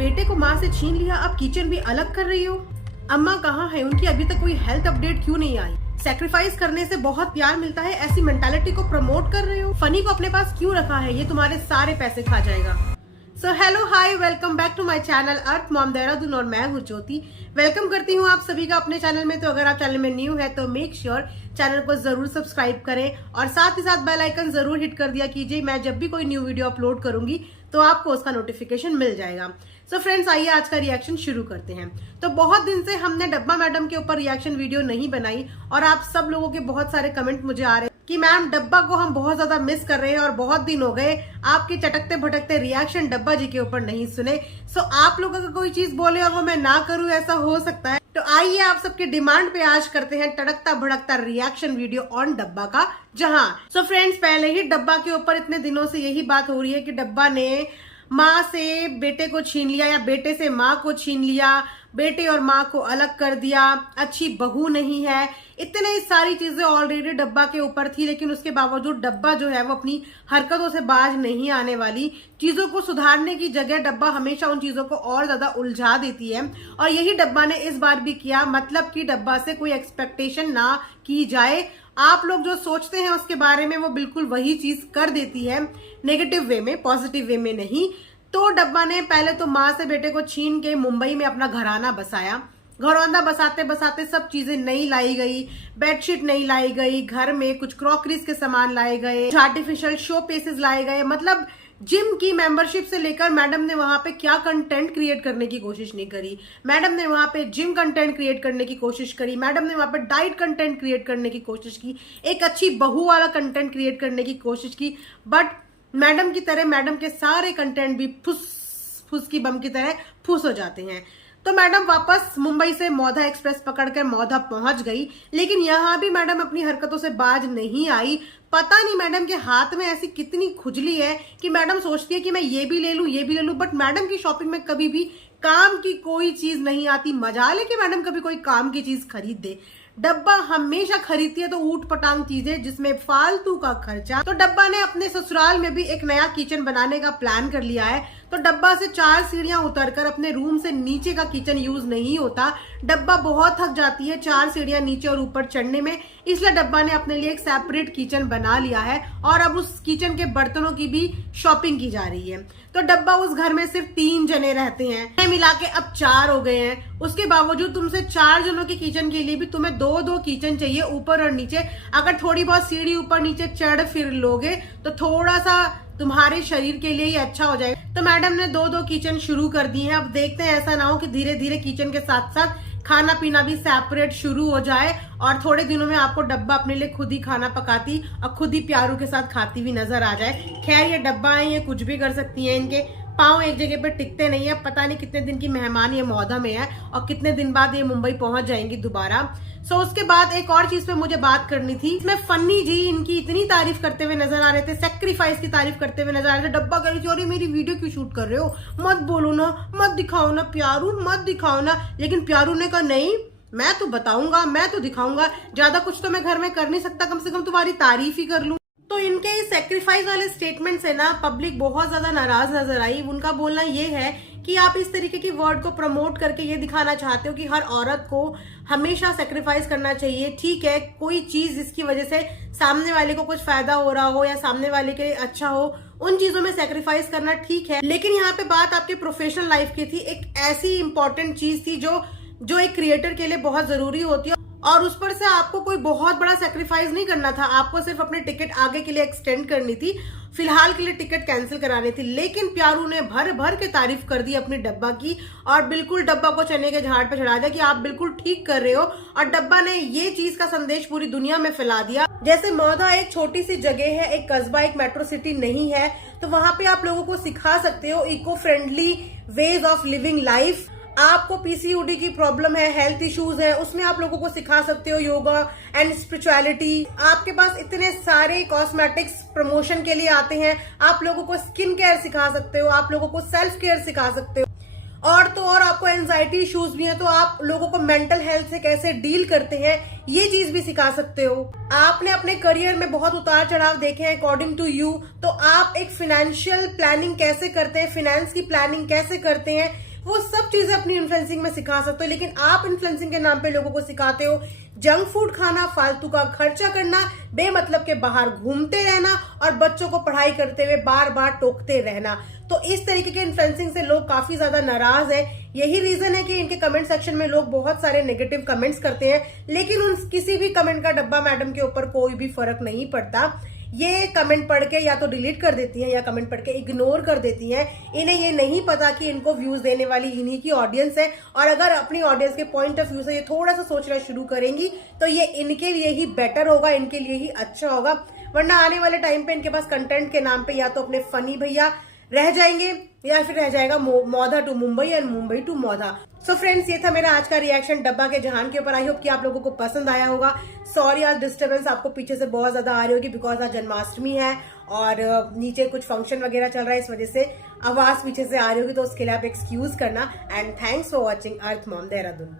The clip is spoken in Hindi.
बेटे को माँ से छीन लिया, अब किचन भी अलग कर रही हो। अम्मा कहाँ है? उनकी अभी तक कोई हेल्थ अपडेट क्यों नहीं आई? सैक्रिफाइस करने से बहुत प्यार मिलता है, ऐसी मेंटालिटी को प्रमोट कर रहे हो। फनी को अपने पास क्यों रखा है? ये तुम्हारे सारे पैसे खा जाएगा। So hello hi, welcome back to my channel earth mom Dehradun और मैं हूँ ज्योति। वेलकम करती हूँ आप सभी का अपने चैनल में। तो अगर आप चैनल में न्यू है तो मेक श्योर चैनल को जरूर सब्सक्राइब करें और साथ ही साथ बेल आइकन जरूर हिट कर दिया कीजिए। मैं जब भी कोई न्यू वीडियो अपलोड करूंगी तो आपको उसका नोटिफिकेशन मिल जाएगा। सो फ्रेंड्स, आइए आज का रिएक्शन शुरू करते हैं। तो बहुत दिन से हमने डब्बा मैडम के ऊपर रिएक्शन वीडियो नहीं बनाई और आप सब लोगों के बहुत सारे कमेंट मुझे आ रहे हैं कि मैम डब्बा को हम बहुत ज्यादा मिस कर रहे हैं और बहुत दिन हो गए आपके चटकते भटकते रिएक्शन डब्बा जी के ऊपर नहीं सुने। सो आप लोग अगर कोई चीज बोले और वो मैं ना करूं, ऐसा हो सकता है। तो आइए आप सबके डिमांड पे आज करते हैं तड़कता भड़कता रिएक्शन वीडियो ऑन डब्बा का जहां। सो फ्रेंड्स, पहले ही डब्बा के ऊपर इतने दिनों से यही बात हो रही है कि डब्बा ने माँ से बेटे को छीन लिया या बेटे से माँ को छीन लिया, बेटे और माँ को अलग कर दिया, अच्छी बहू नहीं है। इतने सारी चीजें ऑलरेडी डब्बा के ऊपर थी, लेकिन उसके बावजूद डब्बा जो है वो अपनी हरकतों से बाज नहीं आने वाली। चीजों को सुधारने की जगह डब्बा हमेशा उन चीजों को और ज्यादा उलझा देती है और यही डब्बा ने इस बार भी किया। मतलब कि डब्बा से कोई एक्सपेक्टेशन ना की जाए, आप लोग जो सोचते हैं उसके बारे में वो बिल्कुल वही चीज कर देती है, नेगेटिव वे में, पॉजिटिव वे में नहीं। तो डब्बा ने पहले तो माँ से बेटे को छीन के मुंबई में अपना घराना बसाया। घरौंदा बसाते बसाते सब चीजें नहीं लाई गई, बेडशीट नहीं लाई गई, घर में कुछ क्रॉकरीज के सामान लाए गए, आर्टिफिशियल शो पीसेस लाए गए। मतलब जिम की मेंबरशिप से लेकर मैडम ने वहां पे क्या कंटेंट क्रिएट करने की कोशिश नहीं करी। मैडम ने वहां पे जिम कंटेंट क्रिएट करने की कोशिश करी, मैडम ने वहां पे डाइट कंटेंट क्रिएट करने की कोशिश की, एक अच्छी बहू वाला कंटेंट क्रिएट करने की कोशिश की। बट मैडम की तरह मैडम के सारे कंटेंट भी फुस की बम की तरह फुस हो जाते हैं। तो मैडम वापस मुंबई से मौधा एक्सप्रेस पकड़कर मौधा पहुंच गई, लेकिन यहाँ भी मैडम अपनी हरकतों से बाज नहीं आई। पता नहीं मैडम के हाथ में ऐसी कितनी खुजली है कि मैडम सोचती है कि मैं ये भी ले लूं, ये भी ले लूं। बट मैडम की शॉपिंग में कभी भी काम की कोई चीज नहीं आती। मजाल है कि मैडम कभी कोई काम की चीज खरीद दे। डब्बा हमेशा खरीदती है तो ऊट पटांग चीजें जिसमें फालतू का खर्चा। तो डब्बा ने अपने ससुराल में भी एक नया किचन बनाने का प्लान कर लिया है। तो डब्बा से 4 सीढ़ियां उतरकर अपने रूम से नीचे का किचन यूज नहीं होता। डब्बा बहुत थक जाती है 4 सीढ़ियां नीचे और ऊपर चढ़ने में, इसलिए डब्बा ने अपने लिए एक सेपरेट किचन बना लिया है और अब उस किचन के बर्तनों की भी शॉपिंग की जा रही है। तो डब्बा उस घर में सिर्फ 3 जने रहते हैं, मिला के अब 4 हो गए हैं। उसके बावजूद तुमसे 4 जनों की किचन के लिए भी तुम्हें 2-2 किचन चाहिए, ऊपर और नीचे। अगर थोड़ी बहुत सीढ़ी ऊपर नीचे चढ़ फिर लोगे तो थोड़ा सा तुम्हारे शरीर के लिए ही अच्छा हो जाएगा। तो मैडम ने 2-2 किचन शुरू कर दी है। अब देखते हैं ऐसा ना हो कि धीरे धीरे किचन के साथ साथ खाना पीना भी सेपरेट शुरू हो जाए और थोड़े दिनों में आपको डब्बा अपने लिए खुद ही खाना पकाती और खुद ही प्यारू के साथ खाती हुई नजर आ जाए। खैर, ये डब्बा है, ये कुछ भी कर सकती है। इनके पाँव एक जगह पे टिकते नहीं है। पता नहीं कितने दिन की मेहमान ये मौधा में है और कितने दिन बाद ये मुंबई पहुंच जाएंगी दोबारा। सो उसके बाद एक और चीज पे मुझे बात करनी थी। इसमें फन्नी जी इनकी इतनी तारीफ करते हुए नजर आ रहे थे, सेक्रीफाइस की तारीफ करते हुए नजर आ रहे थे। डब्बा कह रही थी, अरे मेरी वीडियो क्यों शूट कर रहे हो, मत बोलो ना, मत दिखाओ ना प्यारू, मत दिखाओ ना। लेकिन प्यारू ने कहा नहीं, मैं तो बताऊंगा, मैं तो दिखाऊंगा। ज्यादा कुछ तो मैं घर में कर नहीं सकता, कम से कम तुम्हारी तारीफ ही कर लूं। तो इनके इस सेक्रीफाइस वाले स्टेटमेंट से ना पब्लिक बहुत ज्यादा नाराज नजर आई। उनका बोलना ये है कि आप इस तरीके की वर्ड को प्रमोट करके ये दिखाना चाहते हो कि हर औरत को हमेशा सेक्रीफाइस करना चाहिए। ठीक है, कोई चीज जिसकी वजह से सामने वाले को कुछ फायदा हो रहा हो या सामने वाले के लिए अच्छा हो, उन चीजों में सेक्रीफाइस करना ठीक है। लेकिन यहाँ पे बात आपके प्रोफेशनल लाइफ की थी। एक ऐसी इंपॉर्टेंट चीज थी जो एक क्रिएटर के लिए बहुत जरूरी होती है और उस पर से आपको कोई बहुत बड़ा सेक्रीफाइस नहीं करना था। आपको सिर्फ अपनी टिकट आगे के लिए एक्सटेंड करनी थी, फिलहाल के लिए टिकट कैंसिल करानी थी। लेकिन प्यारू ने भर भर के तारीफ कर दी अपनी डब्बा की और बिल्कुल डब्बा को चने के झाड़ पे चढ़ा दिया कि आप बिल्कुल ठीक कर रहे हो। और डब्बा ने ये चीज का संदेश पूरी दुनिया में फैला दिया। जैसे मौधा एक छोटी सी जगह है, एक कस्बा, एक मेट्रो सिटी नहीं है, तो वहां पे आप लोगों को सिखा सकते हो eco friendly ways of living life. आपको पीसीओडी की प्रॉब्लम है, हेल्थ इश्यूज है, उसमें आप लोगों को सिखा सकते हो योगा एंड स्पिरिचुअलिटी। आपके पास इतने सारे कॉस्मेटिक्स प्रमोशन के लिए आते हैं, आप लोगों को स्किन केयर सिखा सकते हो, आप लोगों को सेल्फ केयर सिखा सकते हो। और तो और आपको एंजाइटी इश्यूज भी है तो आप लोगों को मेंटल हेल्थ से कैसे डील करते हैं ये चीज भी सिखा सकते हो। आपने अपने करियर में बहुत उतार चढ़ाव देखे हैं अकॉर्डिंग टू यू, तो आप एक फाइनेंशियल प्लानिंग कैसे करते हैं, फाइनेंस की प्लानिंग कैसे करते हैं, वो सब चीजें अपनी इन्फ्लुएंसिंग में सिखा सकते हो, लेकिन आप इन्फ्लुएंसिंग के नाम पे लोगों को सिखाते हो जंक फूड खाना, फालतू का खर्चा करना, बेमतलब के बाहर घूमते रहना और बच्चों को पढ़ाई करते हुए बार बार टोकते रहना। तो इस तरीके के इन्फ्लुएंसिंग से लोग काफी ज्यादा नाराज है। यही रीजन है कि इनके कमेंट सेक्शन में लोग बहुत सारे नेगेटिव कमेंट्स करते हैं, लेकिन उन किसी भी कमेंट का डब्बा मैडम के ऊपर कोई भी फर्क नहीं पड़ता। ये कमेंट पढ़ के या तो डिलीट कर देती हैं या कमेंट पढ़ के इग्नोर कर देती हैं। इन्हें ये नहीं पता कि इनको व्यूज देने वाली इन्हीं की ऑडियंस है, और अगर अपनी ऑडियंस के पॉइंट ऑफ व्यू से ये थोड़ा सा सोचना शुरू करेंगी तो ये इनके लिए ही बेटर होगा, इनके लिए ही अच्छा होगा। वरना आने वाले टाइम पे इनके पास कंटेंट के नाम पे या तो अपने फनी भैया रह जाएंगे या फिर रह जाएगा मौधा to Mumbai and Mumbai to मौधा। So friends, ये था मेरा आज का रिएक्शन डब्बा के जहान के ऊपर। आई होप कि आप लोगों को पसंद आया होगा। सॉरी आज डिस्टर्बेंस आपको पीछे से बहुत ज्यादा आ रही होगी, बिकॉज आज जन्माष्टमी है और नीचे कुछ फंक्शन वगैरह चल रहा है, इस वजह से आवाज पीछे से आ रही होगी, तो उसके लिए आप एक्सक्यूज करना। And thanks for watching earth mom Dehradun.